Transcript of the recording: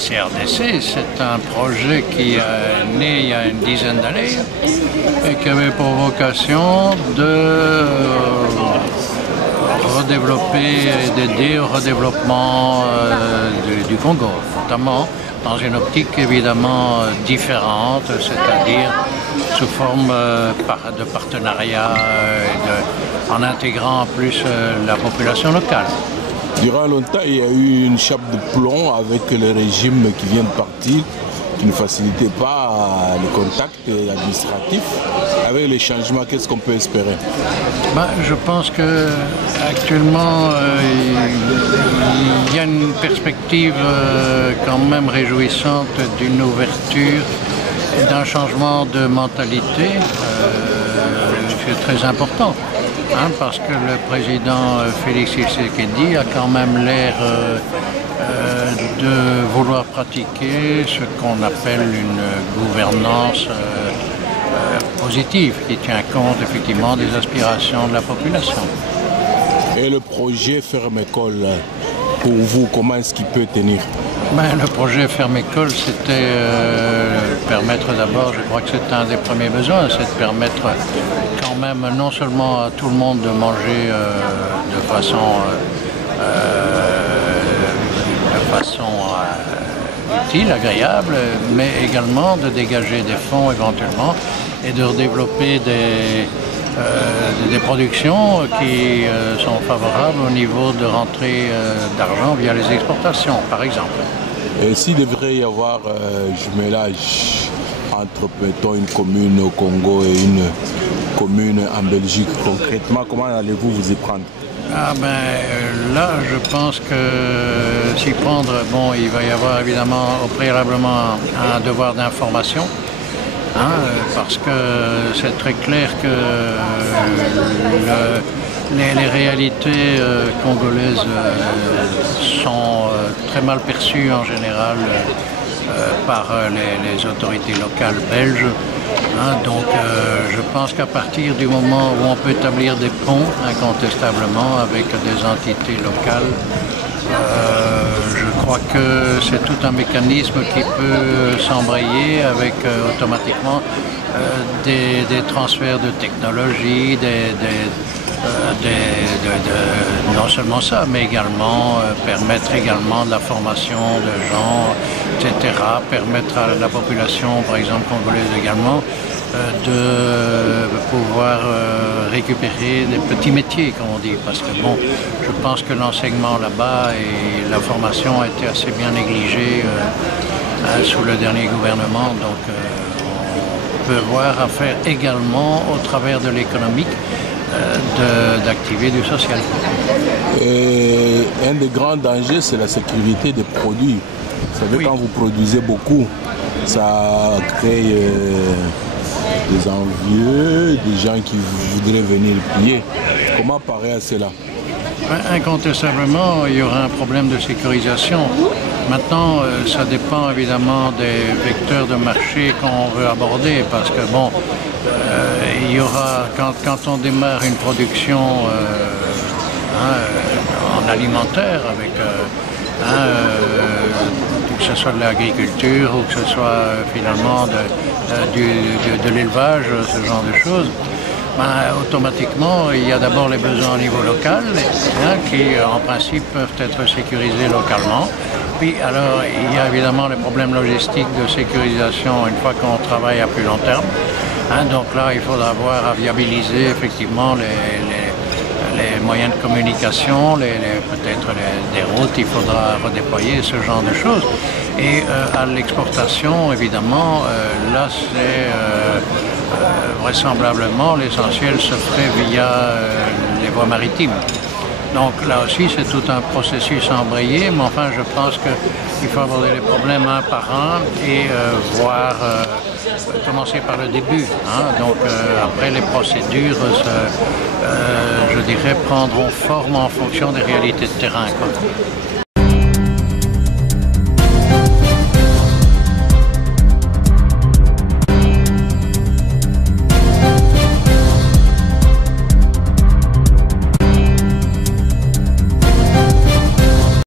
CRDC, c'est un projet qui est né il y a une dizaine d'années et qui avait pour vocation de redévelopper et d'aider au redéveloppement du Congo, notamment dans une optique évidemment différente, c'est-à-dire sous forme de partenariat, en intégrant en plus la population locale. Durant longtemps, il y a eu une chape de plomb avec le régime qui vient de partir, qui ne facilitait pas les contacts administratifs. Avec les changements, qu'est-ce qu'on peut espérer? Je pense qu'actuellement, il y a une perspective quand même réjouissante d'une ouverture et d'un changement de mentalité. C'est très important. Parce que le président Félix Tshisekedi a quand même l'air de vouloir pratiquer ce qu'on appelle une gouvernance positive, qui tient compte effectivement des aspirations de la population. Et le projet Ferme École, pour vous, comment est-ce qu'il peut tenir? Le projet Ferme École, c'était permettre d'abord, je crois que c'est un des premiers besoins, c'est de permettre quand même non seulement à tout le monde de manger de façon utile, agréable, mais également de dégager des fonds éventuellement et de développer des productions qui sont favorables au niveau de rentrée d'argent via les exportations, par exemple. Et s'il devrait y avoir jumelage entre une commune au Congo et une commune en Belgique, concrètement, comment allez-vous vous y prendre? Là, je pense que s'y prendre, il va y avoir évidemment préalablement un devoir d'information. Parce que c'est très clair que les réalités congolaises sont très mal perçues en général par les autorités locales belges. Donc je pense qu'à partir du moment où on peut établir des ponts incontestablement avec des entités locales, je crois que c'est tout un mécanisme qui peut s'embrayer avec automatiquement des transferts de technologie, non seulement ça, mais également permettre également de la formation de gens, etc. Permettre à la population, par exemple congolaise également, de pouvoir récupérer des petits métiers, comme on dit, parce que je pense que l'enseignement là-bas et la formation a été assez bien négligée sous le dernier gouvernement, donc on peut voir à faire également au travers de l'économique d'activer du social. Un des grands dangers, c'est la sécurité des produits. Vous savez, quand vous produisez beaucoup, ça crée des envieux, des gens qui voudraient venir piller. Comment parer à cela? Incontestablement, il y aura un problème de sécurisation. Maintenant, ça dépend évidemment des vecteurs de marché qu'on veut aborder, parce que il y aura, quand on démarre une production en alimentaire, avec que ce soit de l'agriculture ou que ce soit finalement de l'élevage, ce genre de choses, automatiquement, il y a d'abord les besoins au niveau local, qui en principe peuvent être sécurisés localement. Puis alors, il y a évidemment les problèmes logistiques de sécurisation une fois qu'on travaille à plus long terme. Donc là, il faudra voir à viabiliser effectivement les moyens de communication, peut-être des routes, il faudra redéployer ce genre de choses. Et à l'exportation, évidemment, là, c'est vraisemblablement l'essentiel se ferait via les voies maritimes. Donc là aussi, c'est tout un processus embrayé, mais enfin, je pense qu'il faut aborder les problèmes un par un et voir, commencer par le début. Donc après, les procédures, je dirais, prendront forme en fonction des réalités de terrain, quoi.